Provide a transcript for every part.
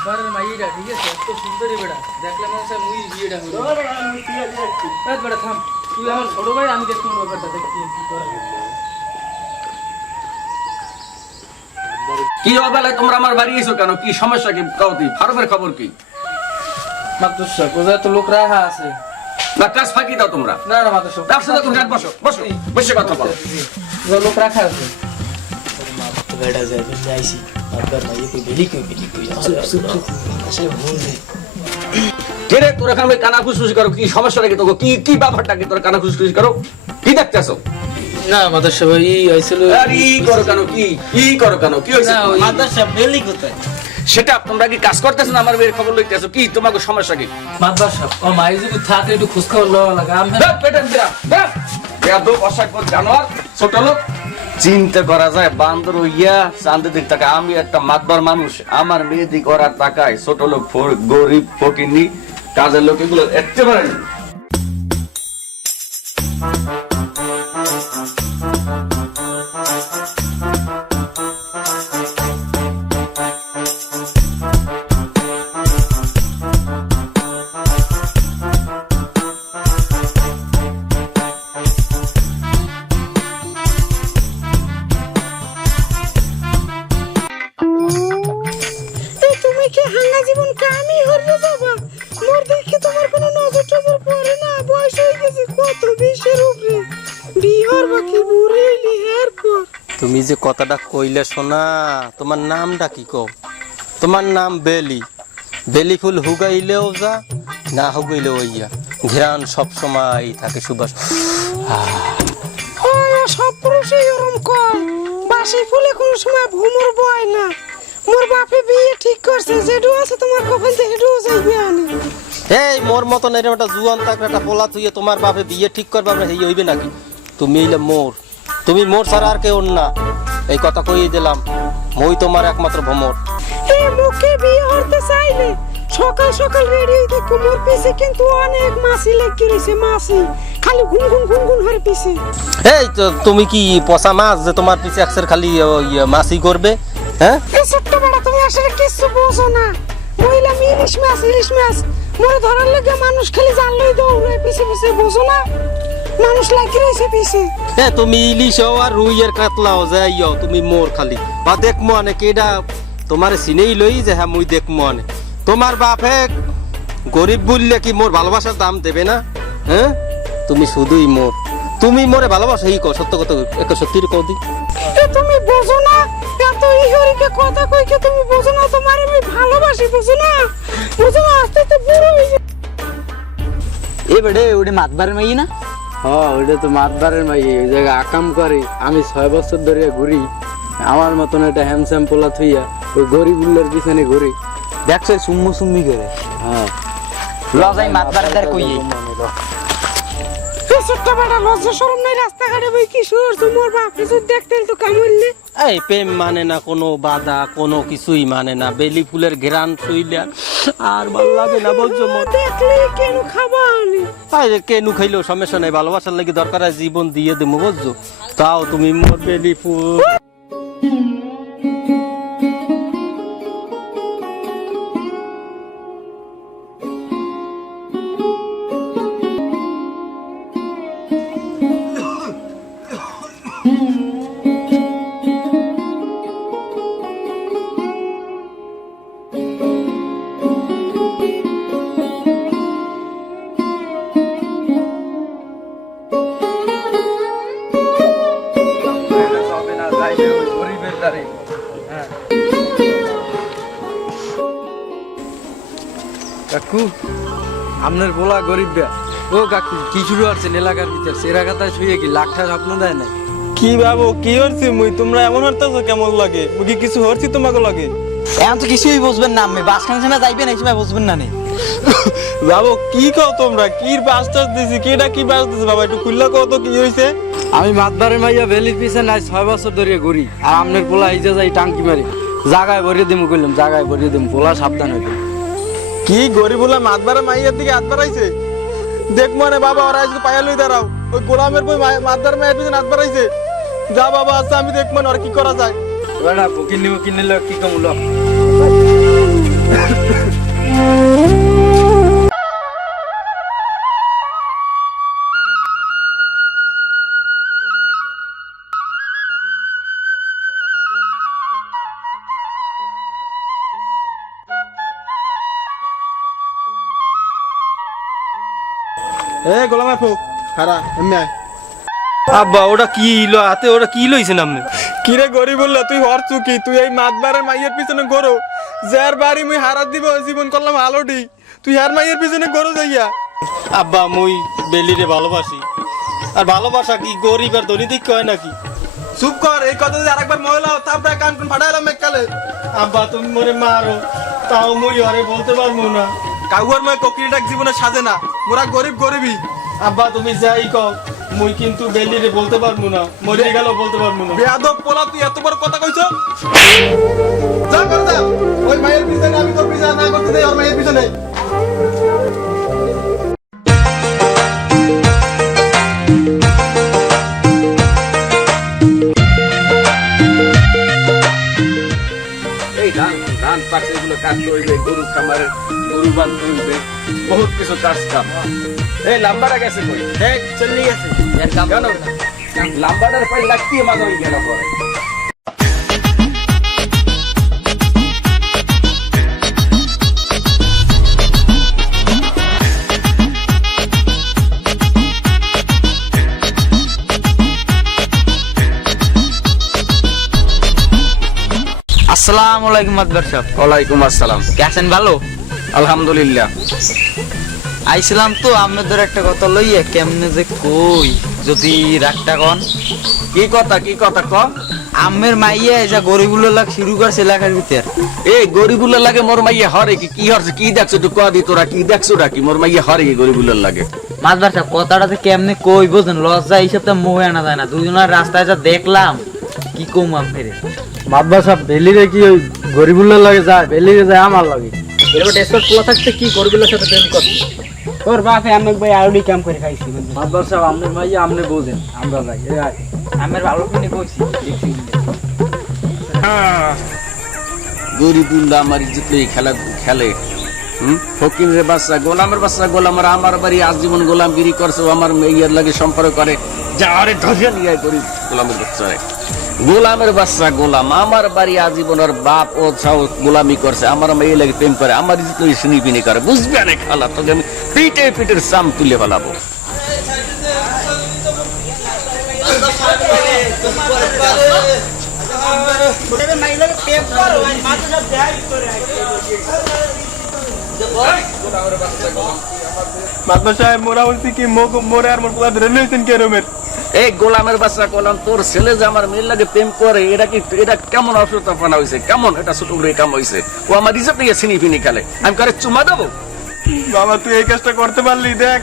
মাতবারের মাইটা ঠিক আছে? এত সুন্দরী বেড়া। দেখলে মনে হয় মুই বিয়েটা হলো বেড়া থাম। তুই আমার ছোট ভাই আমি দেখব না ব্যাপারটা দেখছি কি করা কি অবেলায় তোমরা আমার বাড়ি এসো কেন? কি সমস্যা কি? কাউ তুই ফারুকের খবর কি? কোথায় তো লোক রাখা আছে। না কাজ ফাঁকি দাও তোমরা। না না তুমি বসো। বসো বসে কথা বলো। লোক রাখা আছে? বেড়া যায় তুমি আইসি আপনার ভাই কই বেলি কই বেলি কই? আসে ভুল নেই কে রে তোর এখানে কানা খুশখুশি করো? কি সমস্যা নাকি তোকে? কি কি ব্যাপারটা কি তোর কানা খুশখুশি করো? কি দেখতেছো? না মাত্র সব এই হয়েছিল আরে ই করো কেন? কি কি করো কেন? কি না, ওই- মাদ্রাসা বেলি কোথায়? সেটা তোমরা কি কাজ করতেছো না আমার মেয়ের খবর লইতেছো? কি তোমাকে সমস্যা কি? মাতবার সব ও মাই যদি থাকে একটু খোঁজ খবর লওয়া লাগে। আমি পেটের দিয়া, বেয়াদব, অসভ্য জানোয়ার, ছোট লোক। চিন্তা করা যায়, বান্দর হইয়া চান্দের দিক থেকে আমি একটা মাতবার মানুষ, আমার মেয়ে দিক করার টাকায় ছোট লোক গরিব ফকিনি কাজের লোক, এগুলো একেবারে তুমি যে কথাটা কইলে শোনা তোমার নামটা কি কও? তোমার নাম বেলি। বেলি ফুল হুগাইলেও যা না হুগাইলেও ইয়া। ঘ্রাণ সবসময় থাকে সুবাস। সব পুরুষই ওরম কয়। বাসি ফুলে কোনো সময় ভুমুর বয় না। মোর বাপে বিয়ে ঠিক করছে যেটু আছে তোমার কপাল হেটু যাইবে আনে। এই মোর মতন এরকম একটা জুয়ান থাকলে একটা পোলা থুইয়ে তোমার বাপে বিয়ে ঠিক করবে আমরা এই হইবে নাকি? তুমি মোর। তুমি মোর ছাড়া আর কেউ না। এই কথা কইয়ে দিলাম মই তোমার একমাত্র ভ্রমর। এই মুখে বিয়ে হতে চাইলে সকাল সকাল রেডি হয়ে থাকো মোর পিছে কিন্তু অনেক মাসি লেগে রয়েছে মাসি খালি গুন গুন গুন গুন হরে পিছে। এই তো তুমি কি পচা মাছ যে তোমার পিছে একসের খালি ইয়ে, মাছই করবে হ্যাঁ? এই ছোট্ট বেড়া তুমি আসলে কিছু বোঝো না। মহিলা ইলিশ মাছ ইলিশ মাছ। মোরে ধরার লাগে মানুষ খালি জাল লই দৌড়ে পিছে পিছে বোঝো না? মানুষ লাগি রয়েছে পিছে। এ তুমি ইলিশ হও আর রুইয়ের কাতলাও যাইও তুমি মোর খালি। বা দেখমো আনে কেডা তোমার চিনেই লই যে হ্যাঁ মুই দেখমো আনে তোমার বাপে গরিব বললে কি মোর ভালোবাসার দাম দেবে না? হ্যাঁ? তুমি শুধুই মোর। তুমি মোরে ভালোবাসো এই কো সত্য কথা এক সত্যির কও দি। তুমি বোঝো না এত ইহরিকে কথা কইকে তুমি বোঝো না তোমার আমি ভালোবাসি বোঝো না। বোঝো না আস্তে আস্তে বুড়ো হয়ে। এ বেড়ে ওটা মাতবারের মাই না হ্যাঁ ওটা তো মাতবারের মাই ওই জায়গায় আকাম করে আমি ছয় বছর ধরে ঘুরি আমার মতন একটা হ্যামস্যাম পোলা থইয়া ওই গরিব উল্লার পিছনে ঘুরি। দেখছ সুম্মু সুম্মি করে। হ্যাঁ। লজাই মাতবারের কইয়ে। এ ছোট্ট বেড়া লজ্জা শরম নাই রাস্তাঘাটে বই কি সুর তোমার বাপ কিছু তো কামড়লে এই প্রেম মানে না কোনো বাধা কোনো কিছুই মানে না। বেলি ফুলের ঘেরান শুইলে আর ভালো লাগে না বলছো দেখলে কেন খাবা আনি? আরে কেনু খাইলেও সমস্যা নাই ভালোবাসার লাগি দরকার জীবন দিয়ে দেবো বুঝছ তাও তুমি মোর বেলি ফুল। কাকু আপনার বলা গরিব ও কাকু কি শুরু আছেন এলাকার ভিতর। সেরা কথায় শুয়ে কি লাখটা স্বপ্ন দেয় না কি ভাবো কি হচ্ছে মুই? তোমরা এমন হরতেছো কেমন লাগে? মুই কি কিছু হরছি তোমাকে লাগে? এখন তো কিছুই বুঝবেন না আমি বাস খান যাইবেন এই সময় বুঝবেন না নে। ভাবো কি কও তোমরা? কি বাস টাস দিছি? কিটা কি বাস দিছে? বাবা একটু খুললা কও তো কি হইছে? আমি মাতবারের মাইয়া বেলির পিছনে নাই ছয় বছর ধরে ঘুরি। আর আপনার পোলা এই যে যাই টাঙ্কি মারি। জাগায় ভরিয়ে দিমু কইলাম জাগায় ভরিয়ে দিমু পোলা সাবধান হইতে। কি গরিবুলা মাতবারে মাইয়ের দিকে হাত বাড়াইছে? দেখ মানে বাবা ওরা আজকে পায়া লই দাঁড়াও। ওই গোলামের বই মাতবার মায়ের পিছনে হাত বাড়াইছে। যা বাবা আছে আমি দেখ মানে আর কি করা যায়। বেড়া ফকির নিব কিনে কি কমলো এ গোলাম আপু খারা এমনি আয়। আব্বা ওটা কি ইলো হাতে ওটা কি লইছেন আপনি? কিরে গরিব বললে তুই হর চুকি তুই এই মাতবারের মাইয়ের পিছনে গরো যার বাড়ি মুই হারাত দিব জীবন করলাম আলোটি তুই হার মাইয়ের পিছনে গরো যাইয়া। আব্বা মুই বেলিরে ভালোবাসি। আর ভালোবাসা কি গরিব আর ধনী দিক কয় নাকি? চুপ কর এই কথা যদি আরেকবার মহিলা তারপরে কান কান ফাটাইলাম এককালে। আব্বা তুমি মরে মারো তাও মুই আরে বলতে পারব না। কাউয়ার ময় কোকিলটা জীবনে সাজে না। মোরা গরিব গরিবই। আব্বা তুমি যাই কও মুই কিন্তু বেলিরে বলতে পারব না মরে গেল বলতে পারব না। বেয়াদব পোলা তুই এত বড় কথা কইছ? যা কর যা। ওই মায়ের পিছনে আমি তোর পিছনে না করতে দেই ওর মায়ের পিছনে। এই ধান ধান পাশে এগুলো কাটতে হইবে গরু খামারে গরু বাঁধতে হইবে বহুত কিছু কাজ কাম। এই লাম্বারা গেছে কই? চলে গেছে কেন লাম্বারের পাই লাগতিয়ে মাঝে গেল পরে। আসসালামু আলাইকুম মাদবার সাহেব। ওয়ালাইকুম আসসালাম। ভালো? আলহামদুলিল্লাহ। আইছিলাম তো আপনাদের একটা কথা লইয়া কেমনে যে কই? যদি রাগটা কন। কি কথা কি কথা ক আমের মাইয়া যা গরিবুলো লাগ শুরু করছে এলাকার ভিতর। এই গরিবুলের লাগে মোর মাইয়ে হরে কি কি হরছে কি দেখছ একটু কয়া দি তোরা কি দেখছ কি? মোর মাইয়ে হরে কি গরিবুলের লাগে? মাদবার সাহেব কথাটা যে কেমনে কই বোঝেন লজ্জা এইসব তো মোহে আনা যায় না। দুজনের রাস্তায় যা দেখলাম কি কম আপনার সাহেব বেলিরে কি ওই গরিবুল্লার লাগে যায়? বেলিরে যায় আমার লাগে। এরকম ডেস্কট পোলা থাকতে কি গরিবের সাথে প্রেম করছে? ওর বাপে আমাকে ভাই আউডি কাম করে খাইছি মাদ্বা সাহেব আপনার ভাই আপনি বোঝেন। আমরা যাই এই ভালো কিনে কইছি দেখছি। গরিবুল্লাহ আমার ইজ্জত লই খেলা খেলে। ফকিরের বাচ্চা গোলামের বাচ্চা গোলাম আর আমার বাড়ি আজীবন গোলামগিরি করছে আমার মেয়ের লাগে সম্পর্ক করে। যা আরে ধরিয়া নিয়ে গরিব গোলামের বাচ্চা। গোলামের বাচ্চা গোলাম, আমার বাড়ি আজীবন ওর বাপ ও ছাও গোলামি করছে, আমার মেয়ে লাগে প্রেম করে, আমার ইজ্জত লই সিনিপিনি করে, বুঝবে না খালা, তোকে আমি পিটে পিটের সাম তুলে ফেলাবো। মাদবার সাহেব মোরা বলছি কি মোরে আর মোর পোলা ধরে লইছেন কে রুমের? এই গোলামের বাচ্চা গোলাম তোর ছেলে যে আমার মেয়ের লাগে প্রেম করে এটা কি এটা কেমন অসুস্থপনা হয়েছে কেমন? এটা ছোট করে কাম হয়েছে ও আমার রিজার্ভ নিয়ে সিনি ফিনি খেলে। আমি করে চুমা দেবো? বাবা তুই এই কাজটা করতে পারলি দেখ।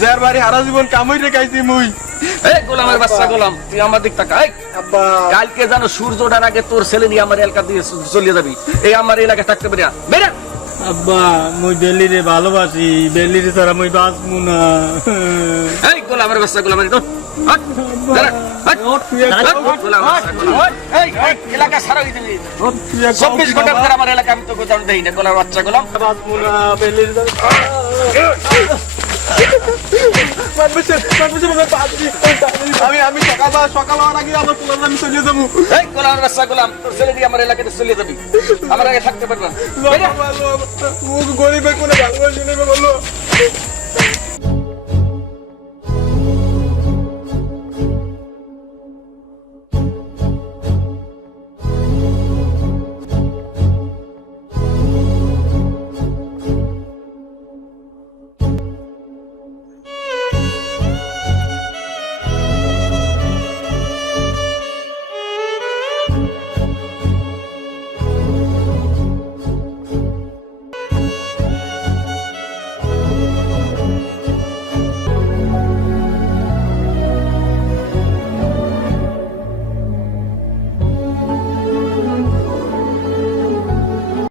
যার বাড়ি হারা জীবন কামই রেখাইছি মুই। এই গোলামের বাচ্চা গোলাম তুই আমার দিক তাকা এই। কালকে জানো সূর্য ওঠার আগে তোর ছেলে নিয়ে আমার এলাকা দিয়ে চ- চলিয়ে যাবি। এই আমার এলাকায় থাকতে পারি না। বেরা! আব্বা মুই বেলিরে ভালোবাসি। বেলিরে ছাড়া মুই বাঁচবো না। এই গোলামের বাচ্চা গোলামের দিবি। চব্বিশ ঘণ্টার ভিতরে আমার এলাকা আমি তোকে জানো দেই না গোলার বাচ্চা গোলাম। বাঁচবো না বেলিরে আমি আমি সকাল সকাল হওয়ার আগে আমার আমি চলে যাব এই গোলামের বাচ্চা গোলাম তোর ছেলে দিয়ে আমার এলাকাতে চলে যাবি আমার আগে থাকতে পারবে না গরিবের কোনো ভালোবাসি নেই